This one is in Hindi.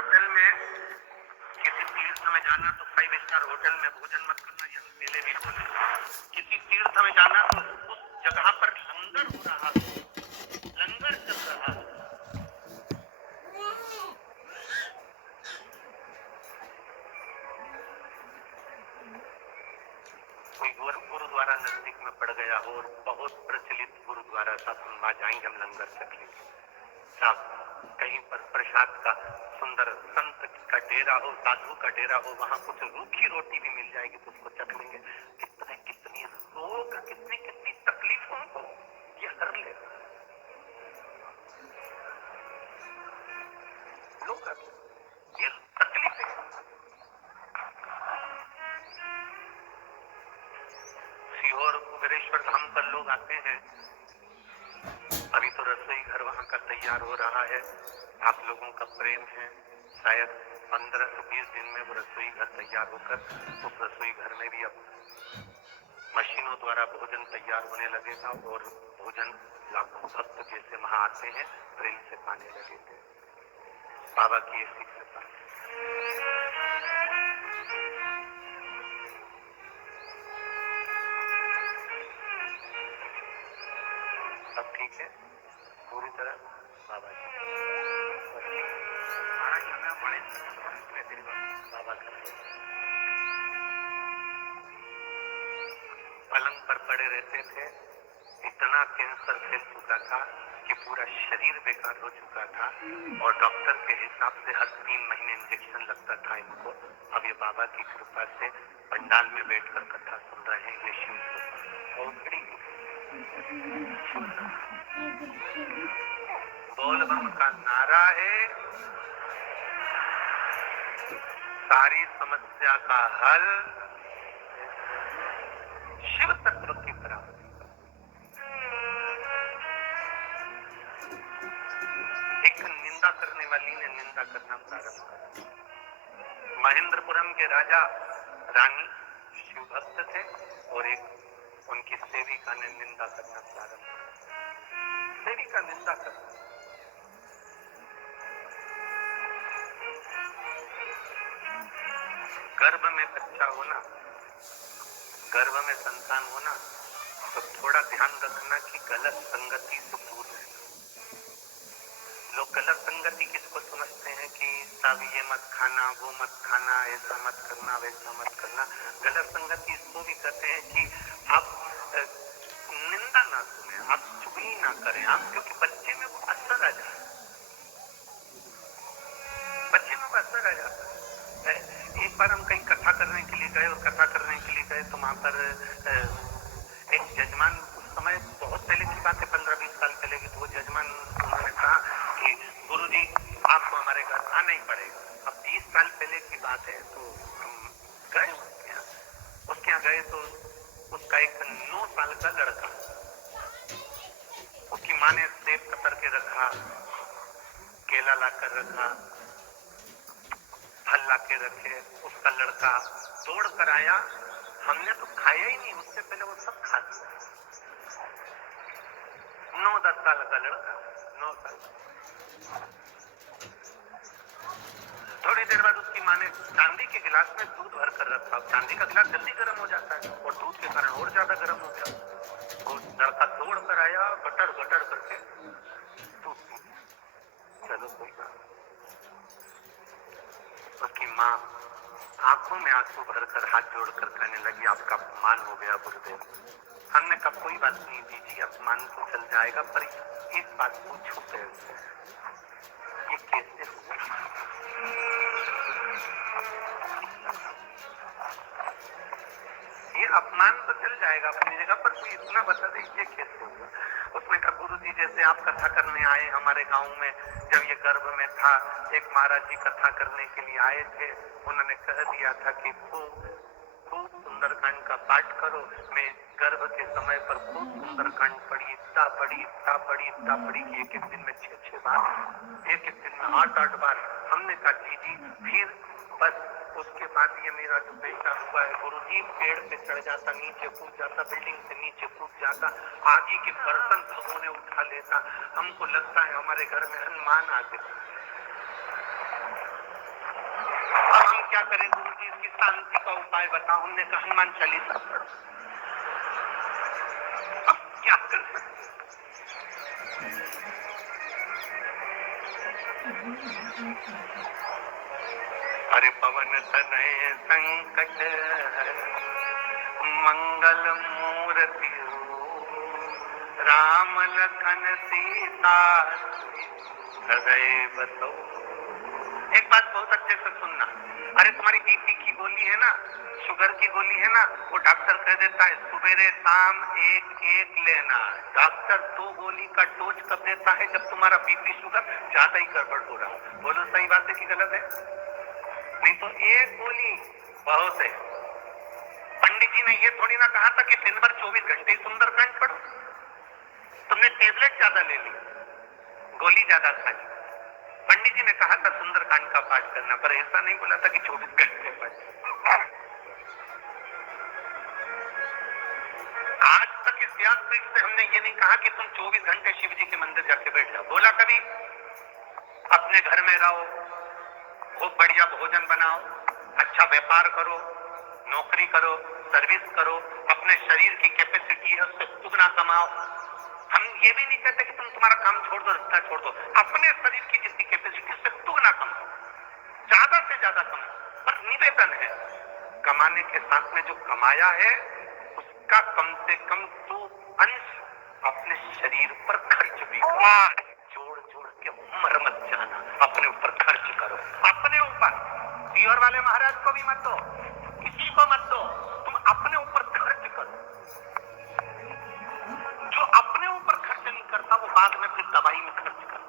होटल में, किसी तीर्थ में जाना तो 5 स्टार होटल में भोजन मत करना, ये हम पहले भी बोले। किसी तीर्थ में जाना तो उस जगह पर लंगर हो रहा हो, लंगर चल रहा हो। कोई गुरुद्वारा नजदीक में पड़ गया हो और बहुत प्रचलित गुरुद्वारा था, तुम वहां जाएंगे, हम लंगर चखेंगे। साहब कहीं पर प्रसाद का सुंदर संत का डेरा हो, साधु का डेरा हो, वहां कुछ रूखी रोटी भी मिल जाएगी तो उसको चख लेंगे। कितनी रोग, कितनी तकलीफों को ये हर ले लोग, ये तकलीफें। सीहोर कुबेरेश्वर धाम पर लोग आते हैं, अभी तो रसोई घर वहां का तैयार हो रहा है। आप लोगों का प्रेम है, शायद 15 से 20 दिन में वो रसोई घर तैयार होकर उस रसोई घर में भी अब मशीनों द्वारा भोजन तैयार होने लगेगा और भोजन लाखों भक्त जैसे वहां आते हैं प्रेम से पाने लगेंगे। बाबा की ऐसी कृपा। सब ठीक है पूरी तरह बाबा जी। बाबा पलंग पर पड़े रहते थे, इतना कैंसर फैल चुका था कि पूरा शरीर बेकार हो चुका था और डॉक्टर के हिसाब से हर 3 महीने इंजेक्शन लगता था इनको। अब ये बाबा की कृपा से पंडाल में बैठकर कथा सुन रहे हैं। ये शिव बोल बम का नारा है, सारी समस्या का हल शिव तत्व की प्राप्ति। एक निंदा करने वाली ने निंदा करना प्रारंभ कर। महेंद्रपुरम के राजा रानी शिव भक्त थे और एक उनकी सेविका ने निंदा करना प्रारंभ कर। सेविका निंदा करना, गर्भ में बच्चा होना, गर्भ में संतान होना, तो थोड़ा ध्यान रखना कि गलत संगति से दूर रहना। लोग गलत संगति किसको समझते हैं कि सब ये मत खाना, वो मत खाना, ऐसा मत करना, वैसा मत करना। गलत संगति इसको भी कहते हैं कि आप निंदा ना सुने, आप चुगली ना करें, आप, क्योंकि बच्चे में वो असर आ जाता है, बच्चे में वो असर आ जाता है। एक बार हम कहीं कथा करने के लिए गए और कथा करने के लिए गए तो वहां पर एक जजमान, उस समय बहुत पहले की बात है, 15-20 साल पहले की, तो वो जजमान उन्होंने कहा कि गुरुजी आपको हमारे घर आना ही पड़ेगा। अब 20 साल पहले की बात है, तो हम गए उसके यहाँ गए तो उसका एक 9 साल का लड़का, उसकी माँ ने सेब कतर के रखा, केला ला कर रखा, फल ला के रखे, उसका लड़का दौड़ कर आया। हमने तो खाया ही नहीं, उससे पहले वो सब खा लिया। 9-10 साल का लड़का, 9 साल। थोड़ी देर बाद उसकी माँ ने चांदी के गिलास में दूध भर कर रखा। चांदी का गिलास जल्दी गर्म हो जाता है और दूध के कारण और ज्यादा गर्म हो गया। वो लड़का दौड़ कर आया, गटर गटर करके दूध पी। चलो कोई बात। उसकी माँ आंखों में आंसू भरकर हाथ जोड़कर कहने लगी, आपका अपमान हो गया गुरुदेव। हमने कहा कोई बात नहीं दीजिए, अपमान तो चल जाएगा, पर एक बात पूछूं कैसे, ये कैसे हुआ? ये अपमान तो चल जाएगा अपनी जगह, पर कोई इतना बता दे ये कैसे हुआ? उसने कहा गुरुजी जैसे आप कथा करने आए हमारे गांव में, जब ये गर्भ में था, एक महाराज जी कथा करने के लिए आए थे, उन्होंने कह दिया था कि खूब सुंदरकांड का पाठ करो। मैं गर्भ के समय पर खूब सुंदरकांड पढ़ी, इतना पढ़ी कि एक दिन में 6-6 बार, एक दिन में 8-8 बार। हमने कहा जी फिर बस उसके बाद ये मेरा जो बेटा हुआ है गुरुजी, पेड़ पे चढ़ जाता, नीचे कूद जाता, बिल्डिंग से नीचे कूद जाता, आगे के बर्तन भगोने उठा लेता, हमको लगता है हमारे घर में हनुमान आ गए। क्या करें गुरु जी, इसकी शांति का उपाय बताओ। हमने कहा हनुमान चालीसा पढ़ो। अब क्या कर सकते? अरे पवन तनय संकट मंगल मूर्ति राम लखन सीता सदैव तो। एक बात बहुत अच्छे से सुनना। अरे तुम्हारी बीपी की गोली है ना, शुगर की गोली है ना, वो डॉक्टर कह देता है सुबेरे शाम एक एक लेना। डॉक्टर 2 गोली का डोज कब देता है? जब तुम्हारा बीपी शुगर ज्यादा ही गड़बड़ हो रहा है। बोलो सही बात है कि गलत है? नहीं तो एक गोली बहुत है। पंडित जी ने ये थोड़ी ना कहा था कि दिन भर 24 घंटे सुंदरकांड पढ़ो। तुमने टेबलेट ज्यादा ले ली, गोली ज्यादा खाई। पंडित जी ने कहा था सुंदरकांड का पाठ करना, पर ऐसा नहीं बोला था कि 24 घंटे पढ़। आज तक इस व्यासपीठ से हमने ये नहीं कहा कि तुम 24 घंटे शिव जी के मंदिर जाके बैठ जाओ। बोला कभी? अपने घर में रहो, खूब बढ़िया भोजन बनाओ, अच्छा व्यापार करो, नौकरी करो, सर्विस करो, अपने शरीर की कैपेसिटी है उससे दुगना कमाओ। हम ये भी नहीं कहते कि तुम तुम्हारा काम छोड़ दो, रिश्ता छोड़ दो। अपने शरीर की जितनी कैपेसिटी से दुगना कमाओ, ज्यादा से ज्यादा कमाओ। पर निवेदन है, कमाने के साथ में जो कमाया है उसका कम से कम 2 अंश अपने शरीर पर खर्च भी करो। जोड़ जोड़ के मर मत जाना, अपने ऊपर खर्च करो। अपने ऊपर, पियोर वाले महाराज को भी मत दो, किसी को मत दो, तुम अपने ऊपर खर्च करो। जो अपने ऊपर खर्च नहीं करता वो बाद में फिर दवाई में खर्च करता।